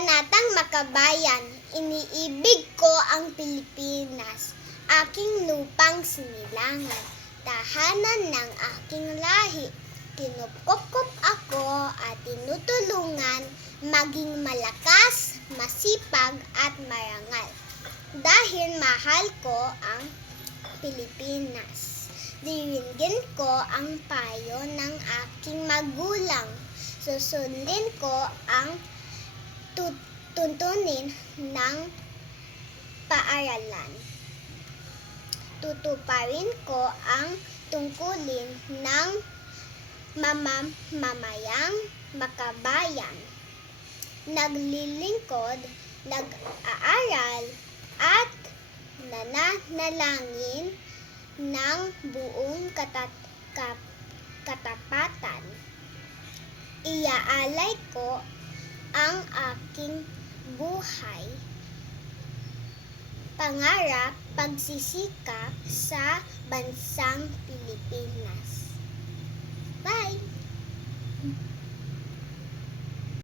Kabanatang Makabayan, iniibig ko ang Pilipinas, aking lupang sinilangan, tahanan ng aking lahi. Kinupkop ako at tinutulungan maging malakas, masipag at marangal. Dahil mahal ko ang Pilipinas. Diringgin ko ang payo ng aking magulang. Susundin ko ang tuntunin ng paaralan. Tutuparin ko ang tungkulin ng mamamayang makabayan. Naglilingkod, nag-aaral, at nananalangin ng buong katapatan. Iaalay ko ang aking buhay, pangarap, pagsisikap sa bansang Pilipinas.